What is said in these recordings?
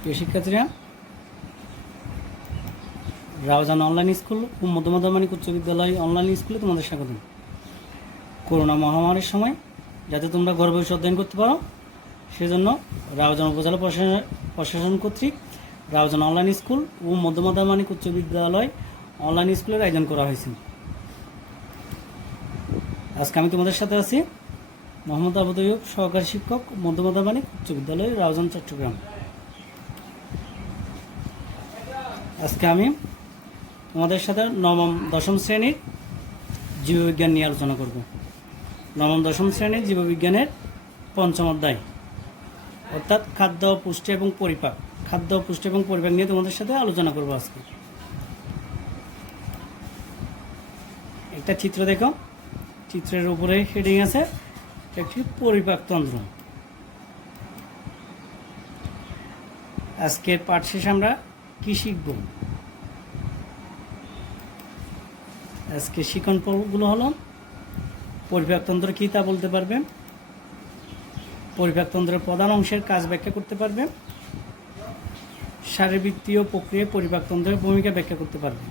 প্রিয় শিক্ষার্থীরা, Raozan online school ও মধ্যমাধ্যমিক উচ্চ বিদ্যালয় অনলাইন স্কুলে তোমাদের স্বাগত। করোনা মহামারীর সময় যাতে তোমরা ঘরে বসে অধ্যয়ন করতে পারো সেজন্য রাউজান উপজেলা প্রশাসন কর্তৃক রাউজান অনলাইন স্কুল ও মধ্যমাধ্যমিক উচ্চ বিদ্যালয় অনলাইন স্কুলের আয়োজন করা হয়েছে। আজকে আমি তোমাদের সাথে আছি মোহাম্মদ আবু তৈয়ব, সহকারী শিক্ষক, মধ্যমাধ্যমিক উচ্চ বিদ্যালয় রাউজান, চট্টগ্রাম। আজকে আমি তোমাদের সাথে নবম দশম শ্রেণীর জীববিজ্ঞান নিয়ে আলোচনা করব। নবম দশম শ্রেণীর জীববিজ্ঞানের পঞ্চম অধ্যায় অর্থাৎ খাদ্য, পুষ্টি এবং পরিপাক। খাদ্য, পুষ্টি এবং পরিপাক নিয়ে তোমাদের সাথে আলোচনা করব আজকে। একটা চিত্র দেখো, চিত্রের উপরে হেডিং আছে একটি পরিপাকতন্ত্র। আজকের পাঠ শেষে আমরা কি শিখব? আজকে শিখন পর্বগুলো হলো পরিপাকতন্ত্র কী তা বলতে পারবে, পরিপাকতন্ত্রের প্রধান অংশের কাজ ব্যাখ্যা করতে পারবে, শারীরবৃত্তীয় প্রক্রিয়ায় পরিপাকতন্ত্রের ভূমিকা ব্যাখ্যা করতে পারবে।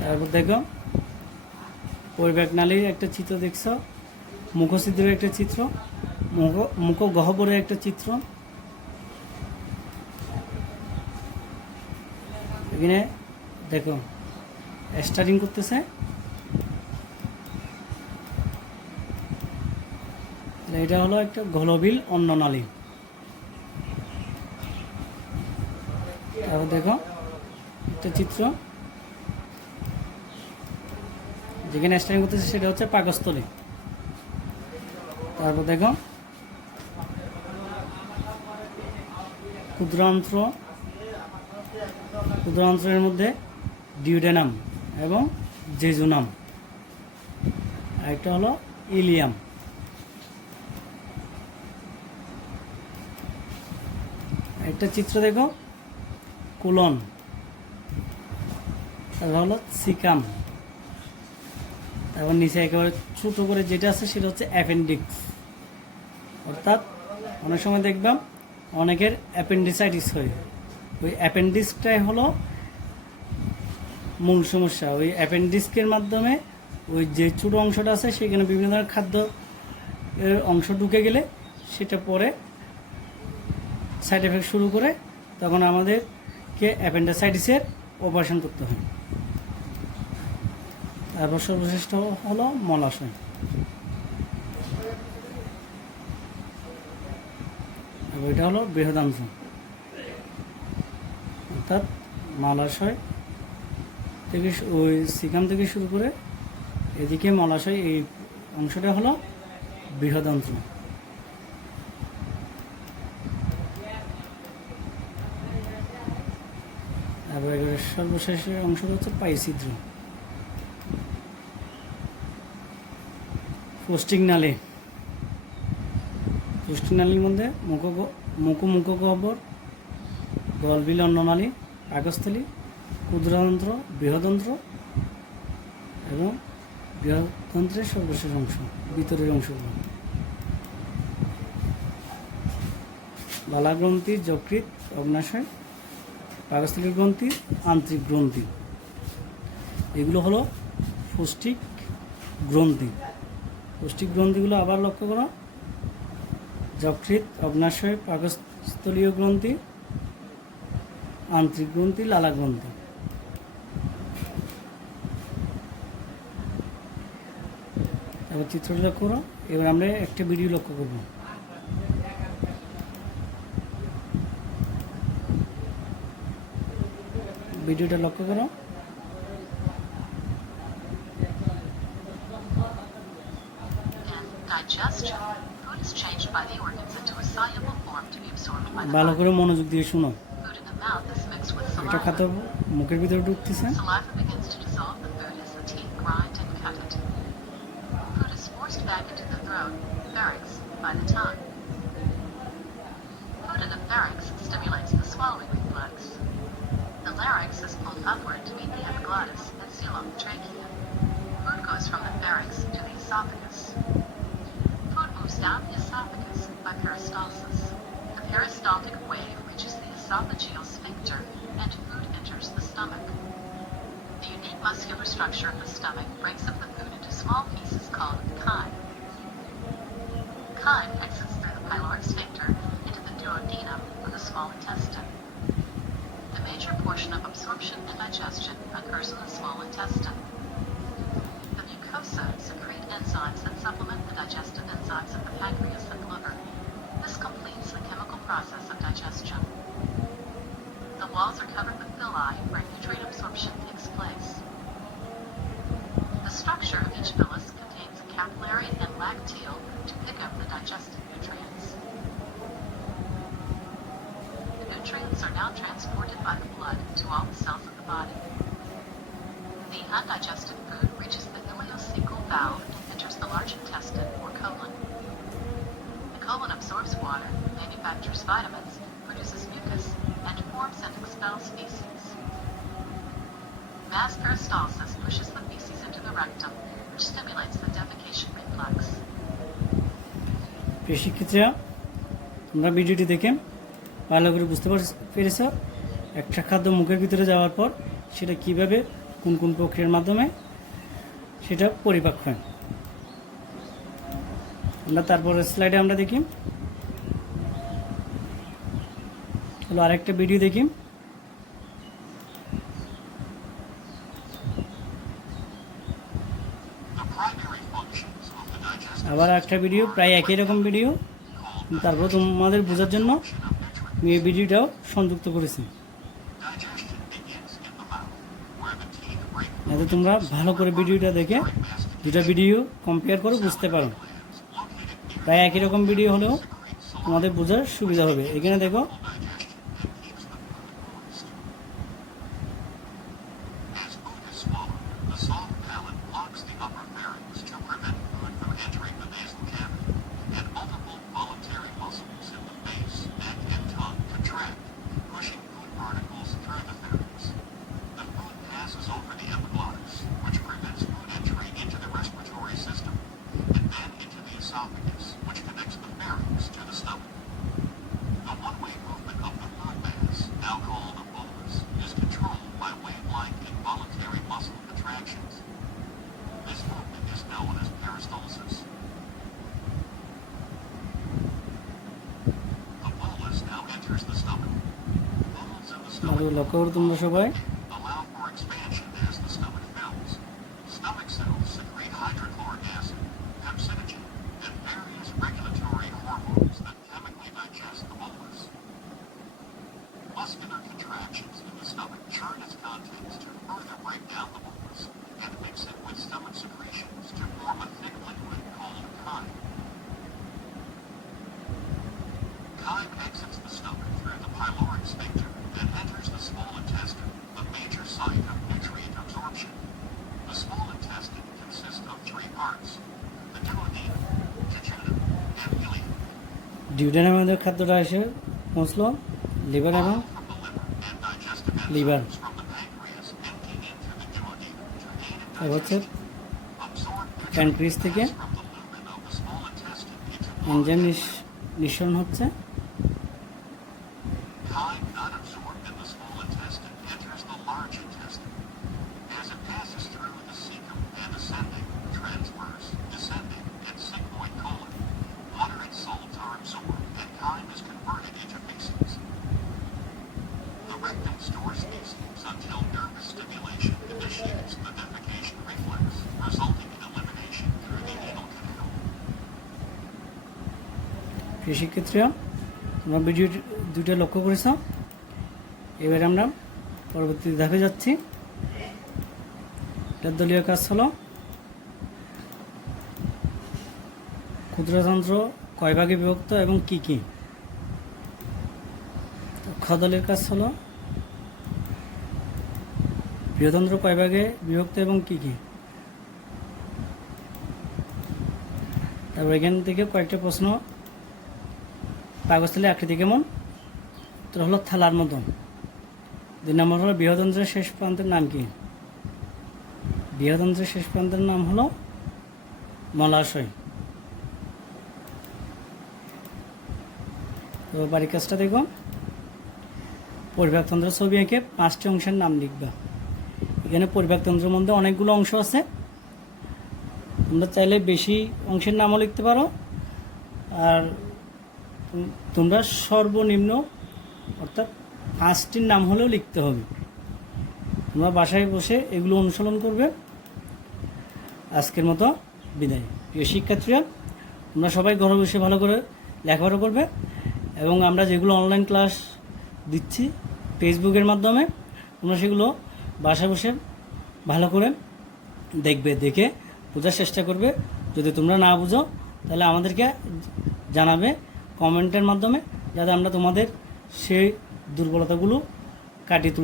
তারপর দেখো পরিপাক নালীর একটা চিত্র দেখছ, মুখছিদ্রের একটা চিত্র, মুখগহ্বরের একটা চিত্র। এখানে দেখো স্টার্টিং করতেছে, এটা হলো একটা ঘোলবিল অন্ননালী। তারপর দেখো একটা চিত্র যেখানে স্টার্টিং করতেছে সেটা হচ্ছে পাকস্থলী। তারপর দেখো ক্ষুদ্রান্ত্র, ক্ষুদ্রান্ত্রের মধ্যে ডিউডেনাম এবং জেজুনাম, আরেকটা হলো ইলিয়াম। একটা চিত্র দেখো কোলন, তারপর হলো সিকাম, তারপর নিচে একেবারে ছোট করে যেটা আছে সেটা হচ্ছে অ্যাপেন্ডিক্স। অর্থাৎ অনেক সময় দেখবাম অনেকের অ্যাপেন্ডিসাইটিস হয়, ওই অ্যাপেন্ডিক্সটাই হলো মূল সমস্যা। ওই অ্যাপেন্ডিক্সের মাধ্যমে ওই যে ছোটো অংশটা আছে সেখানে বিভিন্ন ধরনের খাদ্য এর অংশ ঢুকে গেলে সেটা পরে সাইড এফেক্ট শুরু করে, তখন আমাদেরকে অ্যাপেন্ডিসাইটিসের অপারেশন করতে হয়। তারপর সর্বশ্রেষ্ঠ হলো মলাশয়। এটা হলো বৃহদাংশ, অর্থাৎ মলাশয় থেকে ওই সিকাম থেকে শুরু করে এদিকে মলাশয়, এই অংশটা হলো বৃহদাংশ। তারপর সর্বশেষ অংশটা হচ্ছে পাইছিদ্র। পুষ্টিক নালী, পুষ্টিক নালীর মধ্যে মুখগহ্বর, গলবিল অন্ননালী, পাকস্থলী, ক্ষুদ্রতন্ত্র, বৃহদন্ত্র এবং বৃহদন্ত্রের সর্বশেষ অংশ ভিতরের অংশগুলো। লালাগ্রন্থি, যকৃৎ, অগ্নাশয়, পাকস্থলীর গ্রন্থি, আন্ত্রিক গ্রন্থি, এগুলো হলো পুষ্টিক গ্রন্থি। পুষ্টিক গ্রন্থিগুলো আবার লক্ষ্য করো, যকৃৎ, অগ্নাশয়, পাকস্থলীয় গ্রন্থি, আন্ত্রিক গ্রন্থি, লালা গ্রন্থি। এবার চিত্রটা লক্ষ্য করো। এবার আমরা একটা ভিডিও লক্ষ্য করব। ভিডিওটা লক্ষ্য করো। ভালো করে মনোযোগ দিয়ে শুনো, এটা খাদ্য মুখের ভিতরে ঢুকতেছে, The larynx is pulled upward to meet the epiglottis and seal off the trachea. Food goes from the pharynx to the esophagus. Food down the esophagus by peristalsis. The peristaltic wave reaches the esophageal sphincter and food enters the stomach. The unique muscular structure of the stomach breaks up the food into small pieces called chyme. Chyme exits through the pyloric sphincter into the duodenum of the small intestine. The major portion of absorption and digestion occurs in the small intestine. The mucosa secrete enzymes that supplement the digestive enzymes of the pancreas and liver. This completes the chemical process of digestion. The walls are covered with villi where nutrient absorption takes place. The structure of each villus contains a capillary and lacteal to pick up the digested nutrients. The nutrients are now transported by the blood to all the cells of the body. The undigested food reaches the ileocecal valve and enters the large intestine or colon. The colon absorbs water, manufactures vitamins, produces mucus, and forms and expels feces. Mass peristalsis pushes the feces into the rectum, which stimulates the defecation reflex. প্রিয় শিক্ষার্থীরা, তোমরা ভিডিওটি দেখে ভালো করে বুঝতে পেরেছ একটা খাদ্য মুখের ভিতরে যাওয়ার পর সেটা কিভাবে কোন কোন প্রক্রিয়ার মাধ্যমে সেটা পরিপাক হয়। আমরা তারপরের স্লাইডে আমরা দেখি হলো আরেকটা ভিডিও দেখি। আবার একটা ভিডিও প্রায় একই রকম ভিডিও, তারপর তোমাদের বোঝার জন্য আমি এই ভিডিওটাও সংযুক্ত করেছি যাতে তোমরা ভালো করে ভিডিওটা দেখে দুটা ভিডিও কম্পেয়ার করে বুঝতে পারো। প্রায় একই রকম ভিডিও হলেও তোমাদের বোঝার সুবিধা হবে। এখানে দেখো ভালো লক্ষ্য করো তোমরা সবাই। Muscular contractions in the stomach churn its contents to further break down the bolus and mix it with stomach secretions to form a thick liquid called chyme. Chyme exits the stomach through the pyloric sphincter and enters the small intestine, the major site of nutrient absorption. The small intestine consists of three parts: the duodenum, jejunum, and ileum. ডিউডেনামে আমাদের খাদ্যটা এসে পৌঁছলো liver এবং liver হচ্ছে pancreas থেকে enzyme নিঃসরণ হচ্ছে। প্রিয় শিক্ষার্থীরা, তোমরা ভিডিও দুটো লক্ষ্য করেছ। এবার আমরা পরবর্তী ধাপে যাচ্ছি। এটার দলীয় কাজ হলো ক্ষুদ্রতন্ত্র কয় ভাগে বিভক্ত এবং কি কি। খ দলের কাজ হলো বৃহদন্ত্র কয় ভাগে বিভক্ত এবং কি কি। তারপর এখান থেকে কয়েকটা প্রশ্ন, পাকস্থলী আকৃতি কেমন, উত্তর হলো থালার মতন। 2 নম্বর হলো বৃহদন্ত্রের শেষ প্রান্তের নাম কি। বৃহদন্ত্রের শেষ প্রান্তের নাম হলো মলাশয়। তো বাড়ির কাজটা দেখো, পরিবাহতন্ত্রের ছবি এঁকে 5টি অংশের নাম লিখবা। এখানে পরিবাহতন্ত্রের মধ্যে অনেকগুলো অংশ আছে, তোমরা চাইলে বেশি অংশের নামও লিখতে পারো, আর তোমরা সর্বনিম্ন অর্থাৎ 5টির নাম হলেও লিখতে হবে। তোমরা বাসায় বসে এগুলো অনুসরণ করবে। আজকের মতো বিদায়। প্রিয় শিক্ষার্থীরা, তোমরা সবাই ঘরে বসে ভালো করে লেখাপড়া করবে, এবং আমরা যেগুলো অনলাইন ক্লাস দিচ্ছি ফেসবুকের মাধ্যমে, তোমরা সেগুলো বাসায় বসে ভালো করে দেখবে, দেখে বোঝার চেষ্টা করবে। যদি তোমরা না বুঝো তাহলে আমাদেরকে জানাবে কমেন্টের মাধ্যমে, যাতে আমরা তোমাদের সেই দুর্বলতাগুলো কাটিয়ে তুলতে